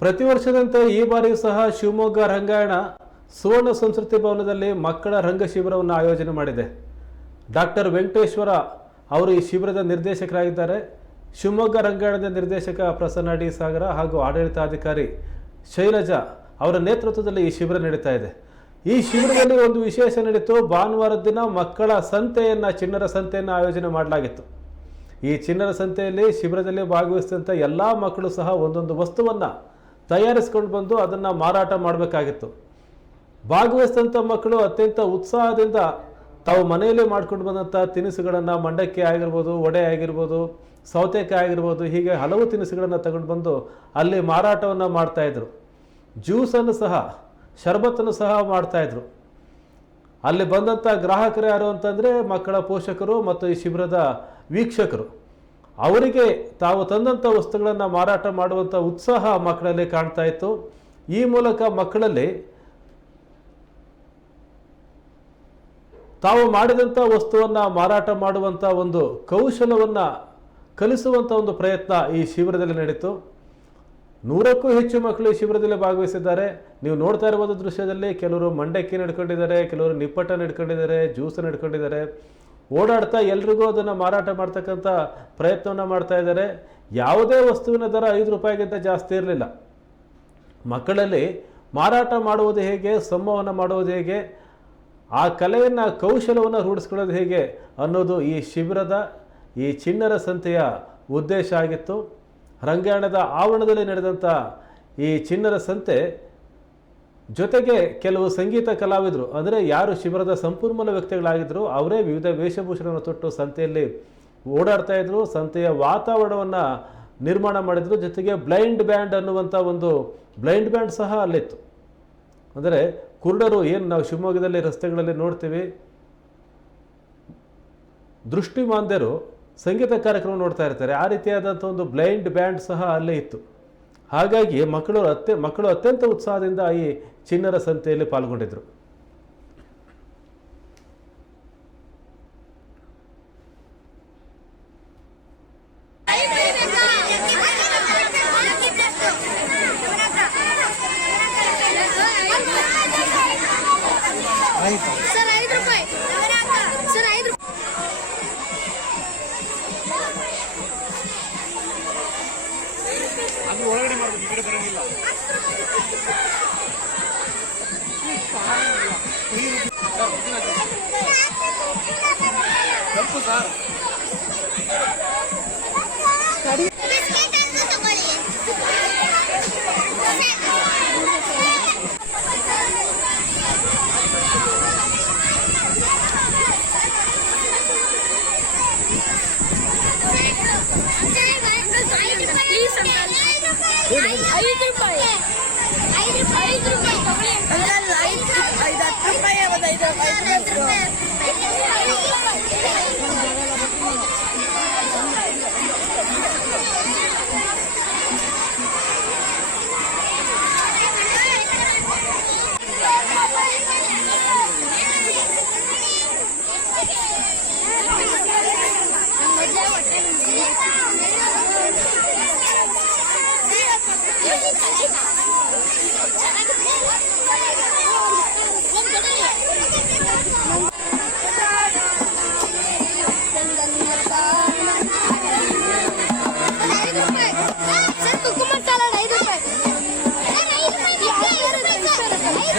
ಪ್ರತಿ ವರ್ಷದಂತೆ ಈ ಬಾರಿಯೂ ಸಹ ಶಿವಮೊಗ್ಗ ರಂಗಾಯಣ ಸುವರ್ಣ ಸಂಸ್ಕೃತಿ ಭವನದಲ್ಲಿ ಮಕ್ಕಳ ರಂಗ ಶಿಬಿರವನ್ನು ಆಯೋಜನೆ ಮಾಡಿದೆ. ಡಾಕ್ಟರ್ ವೆಂಕಟೇಶ್ವರ ಅವರು ಈ ಶಿಬಿರದ ನಿರ್ದೇಶಕರಾಗಿದ್ದಾರೆ. ಶಿವಮೊಗ್ಗ ರಂಗಾಯಣದ ನಿರ್ದೇಶಕ ಪ್ರಸನ್ನ ಡಿ ಸಾಗರ ಹಾಗೂ ಆಡಳಿತಾಧಿಕಾರಿ ಶೈಲಜಾ ಅವರ ನೇತೃತ್ವದಲ್ಲಿ ಈ ಶಿಬಿರ ನಡೀತಾ ಇದೆ. ಈ ಶಿಬಿರದಲ್ಲಿ ಒಂದು ವಿಶೇಷ ನಡೀತು. ಭಾನುವಾರದ ದಿನ ಮಕ್ಕಳ ಸಂತೆಯನ್ನು ಚಿನ್ನರ ಸಂತೆಯನ್ನು ಆಯೋಜನೆ ಮಾಡಲಾಗಿತ್ತು. ಈ ಚಿನ್ನರ ಸಂತೆಯಲ್ಲಿ ಶಿಬಿರದಲ್ಲಿ ಭಾಗವಹಿಸಿದಂಥ ಎಲ್ಲ ಮಕ್ಕಳು ಸಹ ಒಂದೊಂದು ವಸ್ತುವನ್ನು ತಯಾರಿಸ್ಕೊಂಡು ಬಂದು ಅದನ್ನು ಮಾರಾಟ ಮಾಡಬೇಕಾಗಿತ್ತು. ಭಾಗವಹಿಸಿದಂಥ ಮಕ್ಕಳು ಅತ್ಯಂತ ಉತ್ಸಾಹದಿಂದ ತಾವು ಮನೆಯಲ್ಲೇ ಮಾಡ್ಕೊಂಡು ಬಂದಂಥ ತಿನಿಸುಗಳನ್ನು ಮಂಡಕ್ಕಿ ಆಗಿರ್ಬೋದು, ವಡೆ ಆಗಿರ್ಬೋದು, ಸೌತೆಕಾಯಿ ಆಗಿರ್ಬೋದು, ಹೀಗೆ ಹಲವು ತಿನಿಸುಗಳನ್ನು ತಗೊಂಡು ಬಂದು ಅಲ್ಲಿ ಮಾರಾಟವನ್ನು ಮಾಡ್ತಾಯಿದ್ರು ಜ್ಯೂಸನ್ನು ಸಹ, ಶರಬತ್ತನ್ನು ಸಹ ಮಾಡ್ತಾಯಿದ್ರು ಅಲ್ಲಿ ಬಂದಂಥ ಗ್ರಾಹಕರು ಯಾರು ಅಂತಂದರೆ ಮಕ್ಕಳ ಪೋಷಕರು ಮತ್ತು ಈ ಶಿಬಿರದ ವೀಕ್ಷಕರು. ಅವರಿಗೆ ತಾವು ತಂದಂಥ ವಸ್ತುಗಳನ್ನು ಮಾರಾಟ ಮಾಡುವಂಥ ಉತ್ಸಾಹ ಮಕ್ಕಳಲ್ಲಿ ಕಾಣ್ತಾ ಇತ್ತು. ಈ ಮೂಲಕ ಮಕ್ಕಳಲ್ಲಿ ತಾವು ಮಾಡಿದಂಥ ವಸ್ತುವನ್ನು ಮಾರಾಟ ಮಾಡುವಂಥ ಒಂದು ಕೌಶಲವನ್ನು ಕಲಿಸುವಂಥ ಒಂದು ಪ್ರಯತ್ನ ಈ ಶಿಬಿರದಲ್ಲಿ ನಡೀತು. ನೂರಕ್ಕೂ ಹೆಚ್ಚು ಮಕ್ಕಳು ಈ ಶಿಬಿರದಲ್ಲಿ ಭಾಗವಹಿಸಿದ್ದಾರೆ. ನೀವು ನೋಡ್ತಾ ಇರುವಂಥ ದೃಶ್ಯದಲ್ಲಿ ಕೆಲವರು ಮಂಡಕ್ಕಿ ನಡ್ಕೊಂಡಿದ್ದಾರೆ, ಕೆಲವರು ನಿಪ್ಪಟ್ಟ ನಡ್ಕೊಂಡಿದ್ದಾರೆ ಜ್ಯೂಸ್ ಹಿಡ್ಕೊಂಡಿದ್ದಾರೆ ಓಡಾಡ್ತಾ ಎಲ್ರಿಗೂ ಅದನ್ನು ಮಾರಾಟ ಮಾಡ್ತಕ್ಕಂಥ ಪ್ರಯತ್ನವನ್ನು ಮಾಡ್ತಾ ಇದ್ದಾರೆ. ಯಾವುದೇ ವಸ್ತುವಿನ ದರ ಐದು ರೂಪಾಯಿಗಿಂತ ಜಾಸ್ತಿ ಇರಲಿಲ್ಲ. ಮಕ್ಕಳಲ್ಲಿ ಮಾರಾಟ ಮಾಡುವುದು ಹೇಗೆ ಸಂವಹನ ಮಾಡುವುದು ಹೇಗೆ, ಆ ಕಲೆಯನ್ನು, ಕೌಶಲವನ್ನು ರೂಢಿಸ್ಕೊಳ್ಳೋದು ಹೇಗೆ ಅನ್ನೋದು ಈ ಶಿಬಿರದ, ಈ ಚಿಣ್ಣರ ಸಂತೆಯ ಉದ್ದೇಶ ಆಗಿತ್ತು. ರಂಗಾಯಣದ ಆವರಣದಲ್ಲಿ ನಡೆದಂಥ ಈ ಚಿಣ್ಣರ ಸಂತೆ ಜೊತೆಗೆ ಕೆಲವು ಸಂಗೀತ ಕಲಾವಿದರು, ಅಂದರೆ ಯಾರು ಶಿಬಿರದ ಸಂಪನ್ಮೂಲ ವ್ಯಕ್ತಿಗಳಾಗಿದ್ದರು ಅವರೇ ವಿವಿಧ ವೇಷಭೂಷಣವನ್ನು ತೊಟ್ಟು ಸಂತೆಯಲ್ಲಿ ಓಡಾಡ್ತಾ ಇದ್ರು, ಸಂತೆಯ ವಾತಾವರಣವನ್ನು ನಿರ್ಮಾಣ ಮಾಡಿದ್ರು, ಜೊತೆಗೆ ಬ್ಲೈಂಡ್ ಬ್ಯಾಂಡ್ ಅನ್ನುವಂಥ ಒಂದು ಬ್ಲೈಂಡ್ ಬ್ಯಾಂಡ್ ಸಹ ಅಲ್ಲಿತ್ತು. ಅಂದರೆ ಕುರುಡರು ಏನು ನಾವು ಶಿವಮೊಗ್ಗದಲ್ಲಿ ರಸ್ತೆಗಳಲ್ಲಿ ನೋಡ್ತೀವಿ? ದೃಷ್ಟಿಮಾಂದ್ಯರು ಸಂಗೀತ ಕಾರ್ಯಕ್ರಮ ನೋಡ್ತಾ ಇರ್ತಾರೆ. ಆ ರೀತಿಯಾದಂಥ ಒಂದು ಬ್ಲೈಂಡ್ ಬ್ಯಾಂಡ್ ಸಹ ಅಲ್ಲೇ ಇತ್ತು. ಹಾಗಾಗಿ ಮಕ್ಕಳು ಅತ್ಯ ಮಕ್ಕಳು ಅತ್ಯಂತ ಉತ್ಸಾಹದಿಂದ ಈ ಚಿನ್ನರ ಸಂತೆಯಲ್ಲಿ ಪಾಲ್ಗೊಂಡಿದ್ದರು. ತಪ್ಪು ಸರ್ ಬಿಸ್ಕೆಟ್ ಅಂತ ತಗೊಳ್ಳಿ ಐದು ರೂಪಾಯಿ ಐದು ರೂಪಾಯಿ ಐದು ರೂಪಾಯಿ ತಗೊಳ್ಳಿ ಐದು ಐದು ಹತ್ತು ರೂಪಾಯಿ ಒಂದು ಐದು ಐದು ಸರ್ ಕುಕುಮ ಸಲಾಡ್ ಐದು ರೂಪಾಯಿ Yeah.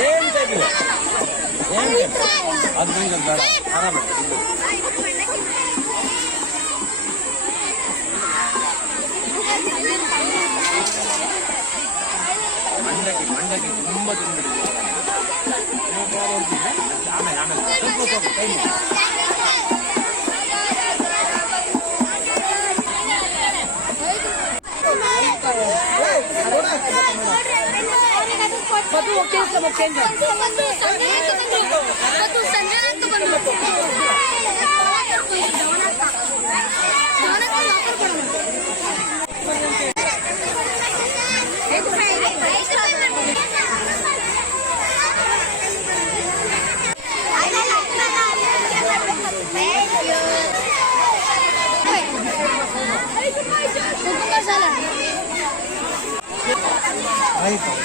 ಏನ್ ಟೈಪ್ ಅದು ನಿಂಗೆ ಬೇಡ ಆರಾಮ ಮಂಡಕ್ಕಿ ಮಂಡಕ್ಕಿ ತುಂಬ ತಿಂದ್ಬಿಟ್ಟಿದೆ ಆಮೇಲೆ ಆಮೇಲೆ ಸ್ವಲ್ಪ ಸ್ವಲ್ಪ ಟೈಮ್ બધું ઓકે એટલે ઓકે Thank you.